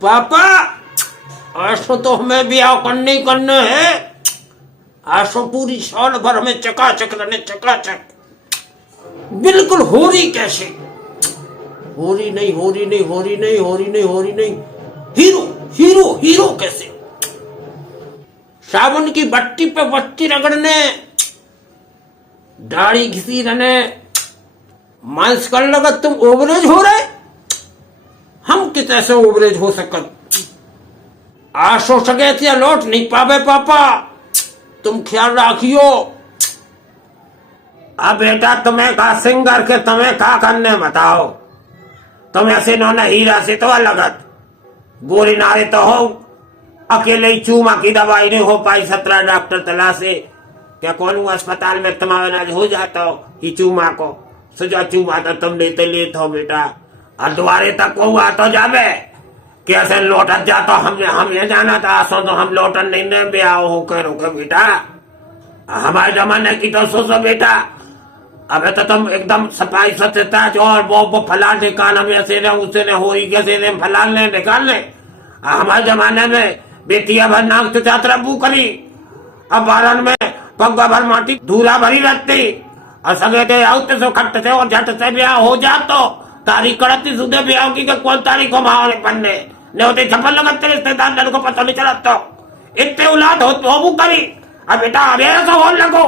पापा ऐसो तो हमें ब्याह करने ही करने है। ऐसो पूरी साल भर हमें चकाचक रहने, चकाचक। बिल्कुल हो रही कैसे? हो रही नहीं, हो रही नहीं, हो रही नहीं, हो रही नहीं, हो रही नहीं। हीरो हीरो हीरो कैसे? साबुन की बट्टी पे बत्ती रगड़ने, दाढ़ी घिसी रहने, मांस कर लगा तुम ओवरेज हो रहे। हम किस ऐसे ओवरेज हो सकत? आशो सके थे लौट नहीं पावे पापा, तुम ख्याल रखियो। अब बेटा तुम्हें का सिंगर के तुम्हें का करने बताओ। तुम ऐसे नौना हीरा से तो अलगत, गोरी नारे तो हो। अकेले ही चूमा की दवाई नहीं हो पाई, 17 डॉक्टर तलाशे। क्या कौन अस्पताल में तुम्हारा इलाज हो जाता हो ये चूमा को? सुजा चूमा तो तुम लेते लेते हो बेटा। और द्वारे तक को हुआ तो जावे कैसे लौटत जाता। हम ये जाना था सो तो हम लौटन नहीं दे ब्याह हो करो के बेटा। हमारे जमाने की तो सोचो बेटा। अबे तो तुम एकदम सफाई स्वच्छता और वो फलान निकाल हमें ऐसे ने उसे ने हो कैसे ने फलान ले निकाल ले। हमारे जमाने में बेटियां भर नाक तो चातरा बू करी। अब बारन में पग्गा भर माटी धूला भरी रहती और सगे थे आउते सो खट से और झट से ब्याह हो जातो। तारीख कड़ती सुधे ब्याह की कौन तारीख को माहौल पन्ने ने होते छप्पन लगते रिश्तेदार लड़ को पता नहीं चला। तो इतने औलाद हो करी। अब बेटा अब ऐसा हो लगो।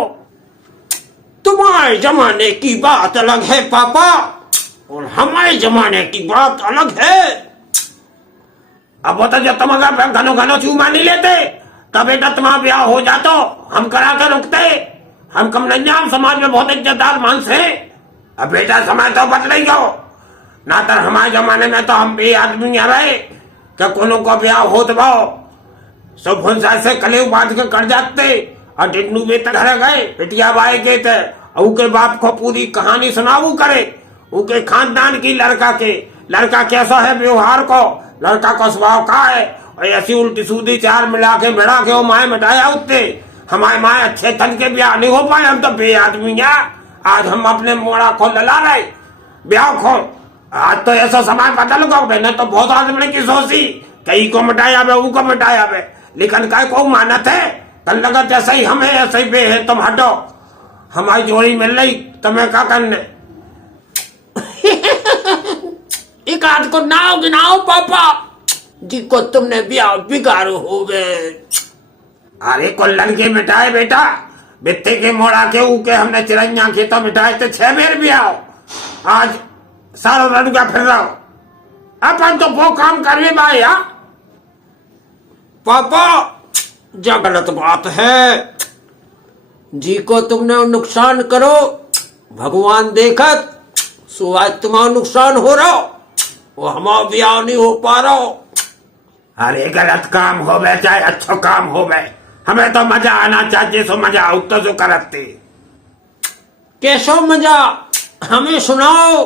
तुम्हारे जमाने की बात अलग है पापा और हमारे जमाने की बात अलग है। अब वो तो जब तुम अगर घनो घनो चूमा नहीं लेते तब बेटा तुम्हारा ब्याह हो जातो, हम करा कर रुकते। हम कम नहीं, हम समाज में बहुत इज्जतदार मानस है। अब बेटा समय तो बदल गो ना। तो हमारे जमाने में तो हम भी आदमी रहे क्या कोनो को ब्याह हो तो सब भुंसा से कले बांध के कर जाते और डिन्नू में तक घर गए पिटिया बाए गए थे। उनके बाप को पूरी कहानी सुनाऊ करे, उनके खानदान की लड़का कैसा है व्यवहार को, लड़का का स्वभाव का है। और ऐसी उल्टी सूदी चार मिला के मिला के वो माए मिटाया उठते। हमारे माए अच्छे थन के ब्याह नहीं हो पाए। हम तो बे आदमी है। आज हम अपने मोड़ा को लला रहे ब्याह को। आज तो ऐसा समय बदल गो। मैंने तो बहुत आदमी की सोची कई को मिटाया बे वो को मिटाया बे, लेकिन काय को मानत है कल लगा जैसे ही हम है ऐसे ही बे है। तुम हटो, हमारी जोड़ी मिल रही तुम्हें क्या करने। एक आध को नाव गिनाओ पापा जिसको तुमने ब्याह बिगाड़ो हो गए। अरे को लड़के मिटाए बेटा, बित्ते के मोड़ा के ऊके हमने चिरैया के तो मिटाए थे 6 बेर ब्याह। आज सारा लड़का फिर रहा हो। अपन तो वो काम करवे भाई। या पापा जो गलत बात है जी को तुमने नुकसान करो भगवान देखत। सो आज तुम्हारा नुकसान हो रहा वो हमारा ब्याह नहीं हो पा रहा। अरे गलत काम हो गए चाहे अच्छा काम हो गए, हमें तो मजा आना चाहिए। सो मजा आउ तो जो करते कैसो मजा हमें सुनाओ।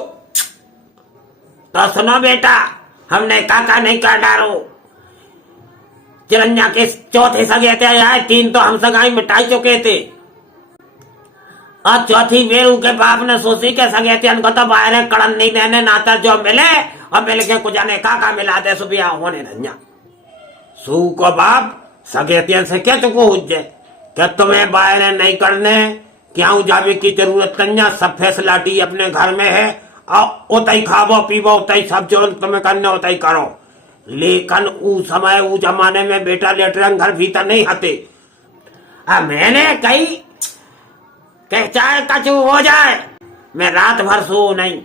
तो सुनो बेटा, हमने काका नहीं कर डालो। चिरंजा के चौथे सगे थे आए 3 तो हम सगाई मिटाई चुके थे। और चौथी बेर उनके बाप ने सोची के सगे थे उनको तो बाहर कड़न नहीं देने नाता जो मिले और मिल के कुछ ने काका मिला दे सो ब्याह होने रंजा। सू को बाप सगे से क्या चुको हो जाए क्या तुम्हें बाहर नहीं करने क्या जावे की जरूरत नहीं। सब फैसलाटी अपने घर में है और उतई खाबो पीबो उतई सब जो तुम्हें करने उतई करो। लेकिन उस समय उस जमाने में बेटा लेटरिन घर भीतर नहीं आते। मैंने कही चाहे कचू हो जाए मैं रात भर सो नहीं।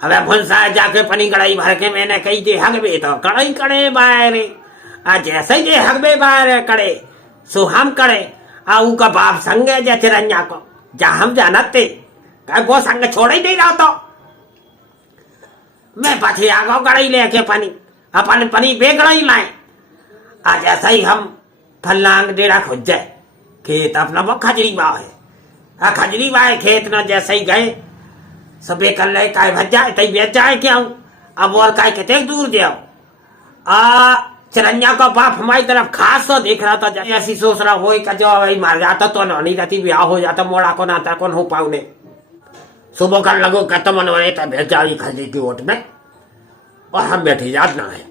अब भुंसा जाके पनी कड़ाई भर के मैंने कही जे हगबे तो कड़ाई करे बाहर जैसे जे हगबे बाहर करे सो हम करे। ऊ का बाप संगे जैसे रंजा को जा हम जानते वो संग छोड़ ही नहीं रहा। तो मैं पथी आगो कड़ाई लेके पनी अपन पनी बेगड़ाई लाए। आज ऐसा ही हम फलांग डेरा खोज जाए खेत अपना वो खजरी बा है। खजरी बाए खेत न जैसे ही गए सबे कर ले काय भज जाए तई बेच जाए क्या हूँ। अब और काय कितने दूर जाओ। चिरंजा का बाप हमारी तरफ खास तो देख रहा था ऐसी सोच रहा हो जो भाई मार जाता तो नहीं रहती ब्याह हो जाता मोड़ा को नाता कौन हो पाऊ ने। सुबह कर लगो कहता मनवाए तब भेज जाई खजरी की ओट में और हम बैठे याद ना है।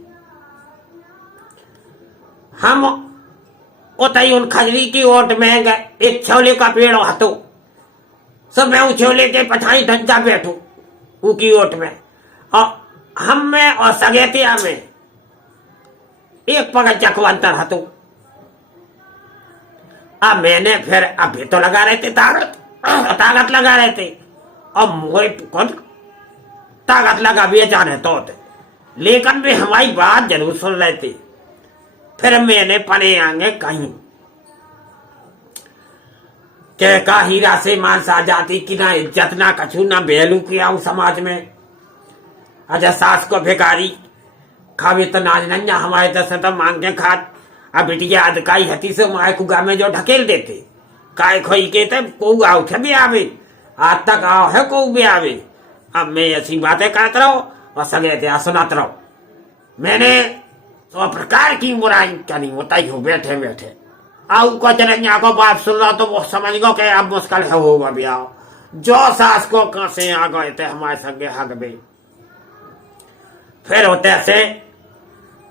हम उतई उन खजरी की ओट में गए, एक छोले का पेड़ हतो, सब मैं उस छोले के पछाई ढंचा बैठू की ओट में, और हम में और सगेतिया में एक पग चकवंतर हतो। अब मैंने फिर अभी तो लगा रहे थे ताकत लगा रहे थे, और मोरे कौन ताकत लगा बेचारे तो लेकिन भी हमारी बात जरूर सुन रहे थे। फिर मैंने पने आगे कहीं के का हीरा से माल सा जाती कि ना इज्जत ना कछू ना बेलू किया हूं समाज में। अच्छा सास को भिखारी खावे तो नाज नंजा हमारे दस तो मांग के खात, अब बिटिया अदकाई हती से माए कुगा में जो ढकेल देते काय खोई के तब को आओ भी आवे, आज तक आओ है को भी आवे। अब मैं ऐसी बातें करता रहो और सगे थे सुनाता रहो। मैंने तो प्रकार की बुराई करी बताई हो बैठे बैठे आओ को चरंजा को बात सुन रहा तो वो समझ गो के अब मुश्किल है होगा भी आओ। जो सास को कहां से आ गए थे हमारे संगे हक में, फिर होते से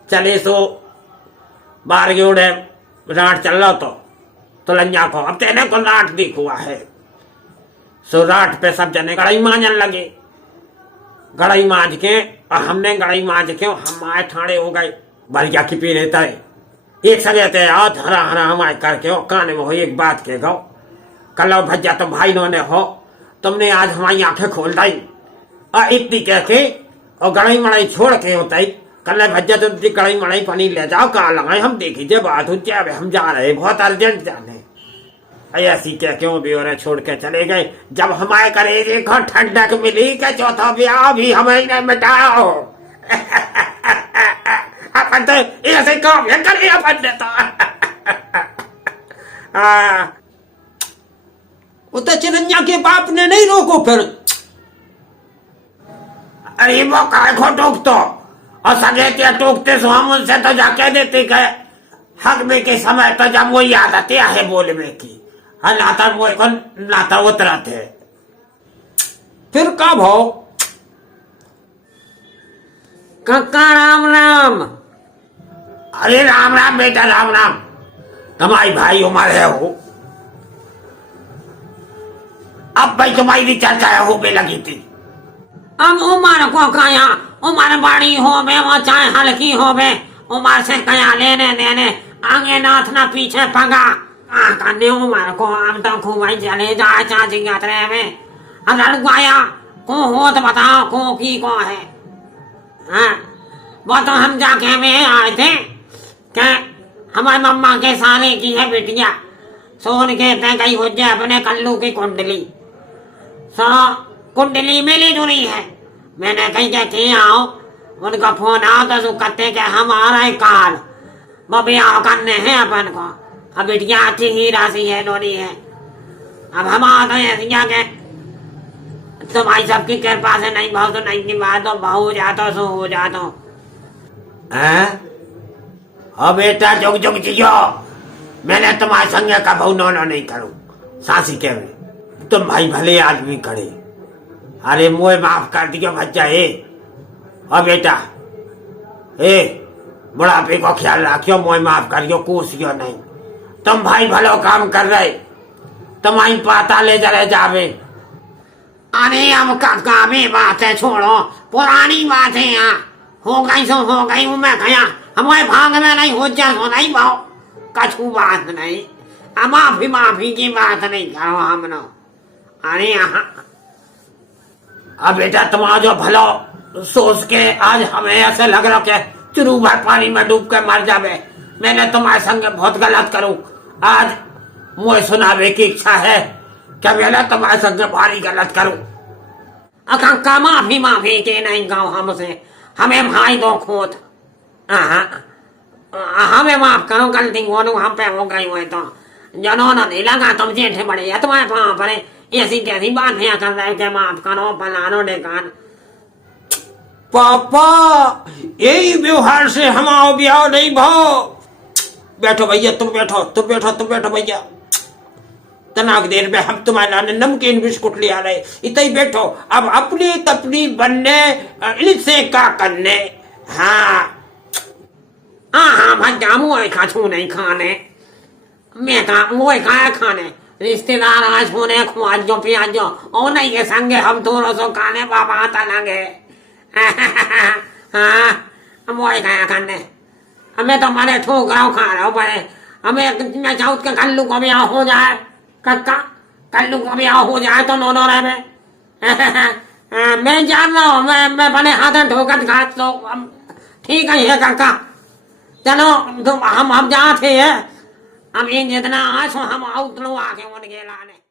चले सो बार जोड़े राट चल रहा तो लंजा को अब तेने को राट दिख हुआ है। सो राट पे सब जने गड़ाई मांजन लगे, गड़ाई मांज के और हमने गड़ाई मांज के हमारे ठाणे हो गए भरिया की पी लेता है। एक सगे थे आओ हरा हरा हमारे करके हो कान में हो एक बात के गो कल भज्जा तो भाई ने हो तुमने आज हमारी आंखें खोल दी और इतनी कह के और गड़ाई मड़ाई छोड़ के होता ही कल भज्जा तो कड़ाई मड़ाई पानी ले जाओ कहा लगाए हम देखी जब बात हो जाए हम जा रहे बहुत अर्जेंट जाने ऐसी क्या क्यों भी और छोड़ के चले गए। जब हमारे करे देखो ठंडक मिली के चौथा ब्याह भी हमें नहीं मिटाओ अपन तो ऐसे काम करे अपन देता वो तो चिरंजा के बाप ने नहीं रोको फिर। अरे वो काय को टोकतो और सगे के टोकते सो हम उनसे तो जाके देते के हक में के समय तो जब वो याद आते है बोले में की नाता वो कौन नाता उतराते फिर कब हो काका राम राम। अरे राम राम बेटा राम राम, तुम्हारी भाई उमर है हो अब भाई तुम्हारी चर्चा है हो बे लगी थी। अब उमर को कया उमर बड़ी हो बे वो चाहे हल्की हो बे उमर से कया लेने देने आगे नाथ ना पीछे पगा करने उमर को अब तो खूब ही चले जाए चाची यात्रा में लड़काया को हो तो बताओ को की को है। हाँ वो तो हम जाके में आए थे क्या हमारे मम्मा के साले की है बिटिया सोन के कही हो जाए अपने कल्लू की कुंडली सो कुंडली मिली जुली है। मैंने कही के आओ उनका फोन आओ तो कहते के हम आ रहे काल वो ब्याह करने हैं अपन को। अब बिटिया अच्छी ही राशि है लोनी है। अब हम आ तो ऐसी के तुम्हारी सबकी कृपा से नहीं भाव तो नहीं निभा तो भाव जातो सो हो जातो। अब बेटा जुग जुग जियो, मैंने तुम्हारे संगे का भाव नो नहीं करूं सासी के में तुम भाई भले आदमी करे। अरे मुझे माफ कर दियो बच्चा ए और बेटा ए बुढ़ापे को ख्याल रखियो मुझे माफ करियो कोसियो नहीं। तुम भाई भलो काम कर रहे तुम्हारी पाता ले जरे जावे। अरे अब काका में बातें छोड़ो पुरानी बातें यहाँ हो गई सो हो गई मैं खया हमारे भाग में नहीं हो जा सो नहीं भाव कछू बात नहीं। माफी माफी की बात नहीं करो हम नो। अरे यहाँ अब बेटा तुम्हारा जो भलो सोच के आज हमें ऐसे लग रहा के चुरू भर पानी में डूब के मर जावे। मैंने तुम्हारे संग बहुत गलत करूं आज मुझे सुनावे की इच्छा है क्या मैंने तुम्हारे संग भारी गलत करूं। अका माफी माफी के नहीं गाओ हमसे हमें भाई दो खोत हमें माफ करो गलती हो हम पे हो गई हुए तो जनों नहीं लगा तुम जेठे बड़े या तुम्हारे पाँव पड़े ऐसी कैसी बात है कर रहे के माफ करो पलानो डेकान। पापा यही व्यवहार से हम आओ ब्याह नहीं भाव। बैठो भैया तुम बैठो भैया तनाक देर में हम तुम्हारे लाने नमकीन बिस्कुट ले आ रहे इतना ही बैठो। अब अपनी तपनी बनने इनसे का करने। हाँ भज्जा मुँह खाछू नहीं खाने मैं कहा मुँह खाया खाने रिश्तेदार आज होने खुआजो पियाजो ओ नहीं के संगे हम थोड़ा सो खाने बाबा आता लगे हाँ मुँह खाया खाने हमें तो मारे ठोक रहा हूँ खा रहा हूँ बड़े हमें मैं चाहूँ के कल्लू को भी हो जाए कक्का कल्लू को भी हो जाए तो नो रहे में मैं जान रहा हूँ मैं बने हाथ ठोकर घाट तो ठीक है कक्का चलो हम जहाँ थे हम इन जितना आज हम आउट लो आके उनके लाने